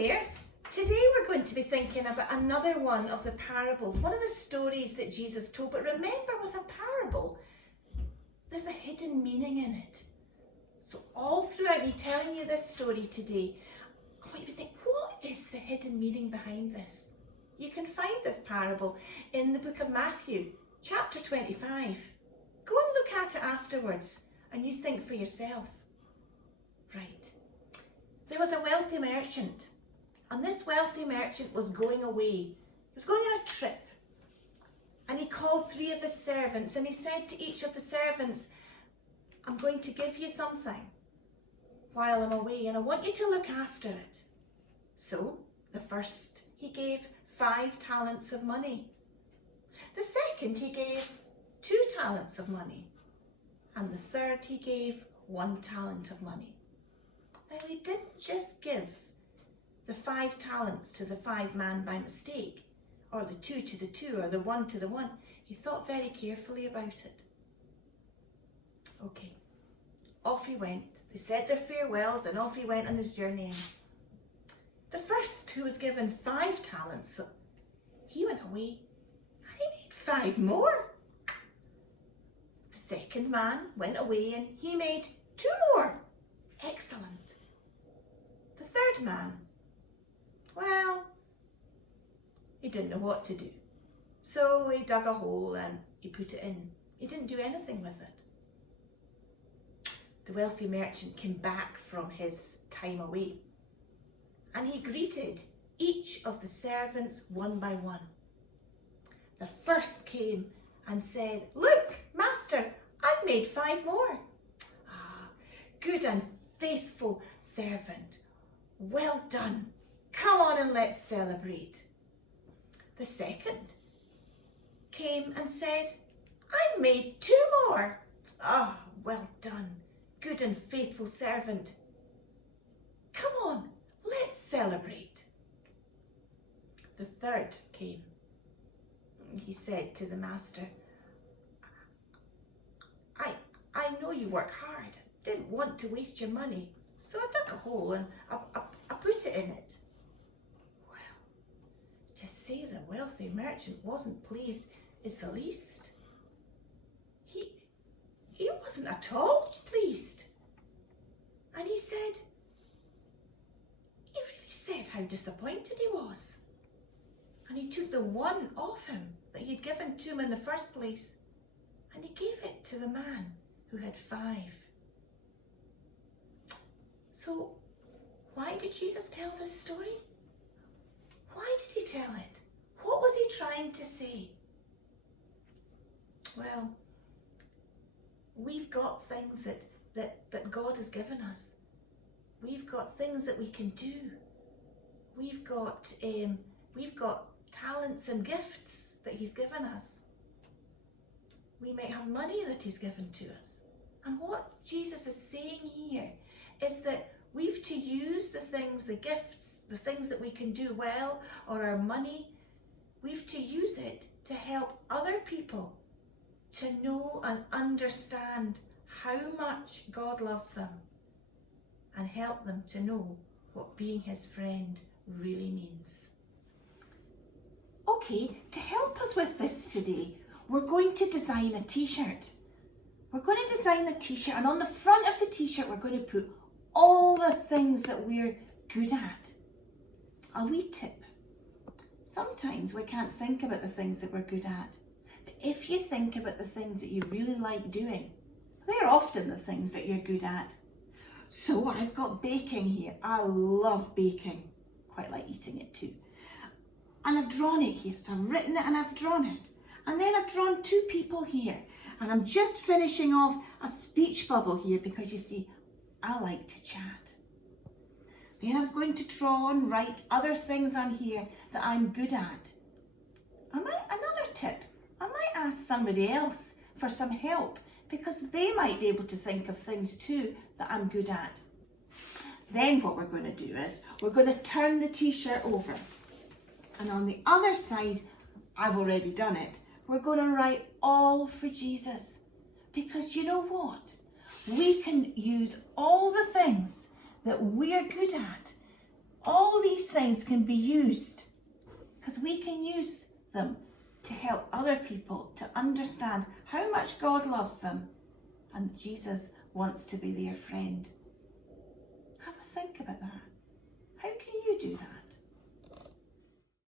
there. Today we're going to be thinking about another one of the parables, one of the stories that Jesus told. But remember, with a parable, there's a hidden meaning in it. So all throughout me telling you this story today, I want you to think, what is the hidden meaning behind this? You can find this parable in the book of Matthew, chapter 25. Go and look at it afterwards and you think for yourself. Right. There was a wealthy merchant, and this wealthy merchant was going away. He was going on a trip, and he called 3 of his servants, and he said to each of the servants, I'm going to give you something while I'm away, and I want you to look after it. So the first he gave 5 talents of money. The second he gave 2 talents of money. And the third he gave 1 talent of money. Now he didn't just give the 5 talents to the 5 man by mistake, or the 2 to the 2, or the 1 to the 1. He thought very carefully about it. Okay, off he went. They said their farewells and off he went on his journey. The first, who was given 5 talents, he went away and he made 5 more. The second man went away and he made 2 more. Excellent. The third man, well, he didn't know what to do. So he dug a hole and he put it in. He didn't do anything with it. The wealthy merchant came back from his time away and he greeted each of the servants one by one. The first came and said, look, master, I've made 5 more. Ah, good and faithful servant. Well done. Come on and let's celebrate. The second came and said, I've made 2 more. Ah, well done. Good and faithful servant. Come on, let's celebrate. The third came. He said to the master, I know you work hard. Didn't want to waste your money, so I dug a hole and I put it in it. Well, to say the wealthy merchant wasn't pleased is the least. He wasn't at all pleased. And he really said how disappointed he was. And he took the 1 off him that he'd given to him in the first place, and he gave it to the man who had 5. So why did Jesus tell this story? Why did he tell it? What was he trying to say? Well, we've got things that God has given us. We've got things that we can do. We've got talents and gifts that he's given us. We might have money that he's given to us. And what Jesus is saying here is that we've to use the things, the gifts, the things that we can do well, or our money, we've to use it to help other people to know and understand how much God loves them and help them to know what being his friend really means. Okay, to help us with this today, we're going to design a t-shirt. We're going to design a t-shirt, and on the front of the t-shirt we're going to put all the things that we're good at. A wee tip. Sometimes we can't think about the things that we're good at. But if you think about the things that you really like doing, they're often the things that you're good at. So I've got baking here. I love baking. Quite like eating it too. And I've drawn it here. So I've written it and I've drawn it. And then I've drawn 2 people here. And I'm just finishing off a speech bubble here because you see, I like to chat. Then I'm going to draw and write other things on here that I'm good at. Another tip, I might ask somebody else for some help because they might be able to think of things too that I'm good at. Then what we're going to do is we're going to turn the t-shirt over. And on the other side, I've already done it, we're going to write all for Jesus. Because you know what? We can use all the things that we're good at All these things can be used because we can use them to help other people to understand how much God loves them and Jesus wants to be their friend. Have a think about that.